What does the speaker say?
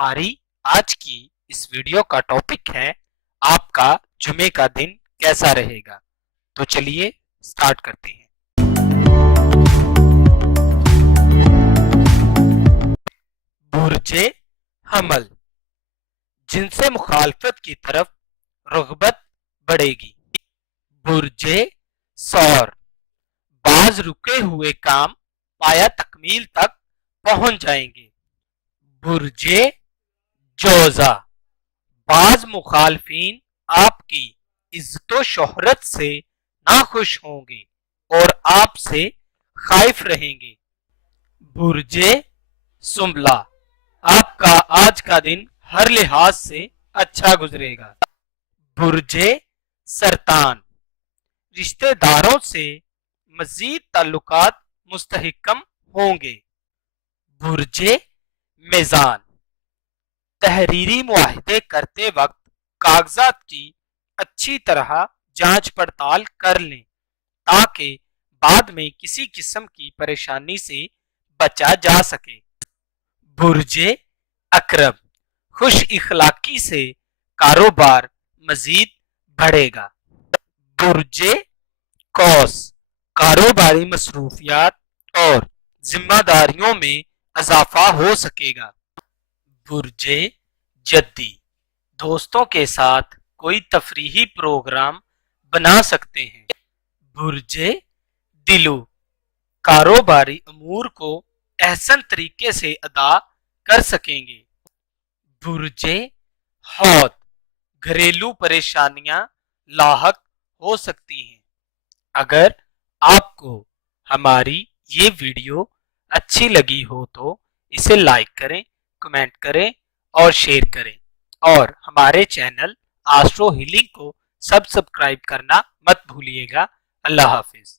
हमारी आज की इस वीडियो का टॉपिक है आपका जुमे का दिन कैसा रहेगा। तो चलिए स्टार्ट करते हैं। बुर्जे हमल, जिनसे मुखालफत की तरफ रग़बत बढ़ेगी। बुर्जे सौर, बाज रुके हुए काम पाया तकमील तक पहुंच जाएंगे। बुर्जे जोजा, बाज मुखालफीन आपकी इज्जतो शोहरत से नाखुश होंगे और आपसे खाइफ रहेंगे। बुर्जे सुम्बला, आपका आज का दिन हर लिहाज से अच्छा गुजरेगा। बुर्जे सरतान, रिश्तेदारों से मजीद ताल्लुकात मुस्तहकम होंगे। बुर्जे मेज़ान, तहरीरी मुआहदे करते वक्त कागजात की अच्छी तरह जांच पड़ताल कर लें ताकि बाद में किसी किस्म की परेशानी से बचा जा सके। बुर्जे अकरब, खुश इखलाकी से कारोबार मजीद बढ़ेगा। बुर्जे कौस, कारोबारी मसरूफियात और जिम्मेदारियों में इजाफा हो सकेगा। बुर्जे जद्दी, दोस्तों के साथ कोई तफरीही प्रोग्राम बना सकते हैं। बुर्जे दिलू, कारोबारी अमूर को एहसन तरीके से अदा कर सकेंगे। बुर्जे हौद, घरेलू परेशानियां लाहक हो सकती हैं। अगर आपको हमारी ये वीडियो अच्छी लगी हो तो इसे लाइक करें, कमेंट करें और शेयर करें और हमारे चैनल एस्ट्रो हीलिंग को सब्सक्राइब करना मत भूलिएगा। अल्लाह हाफिज।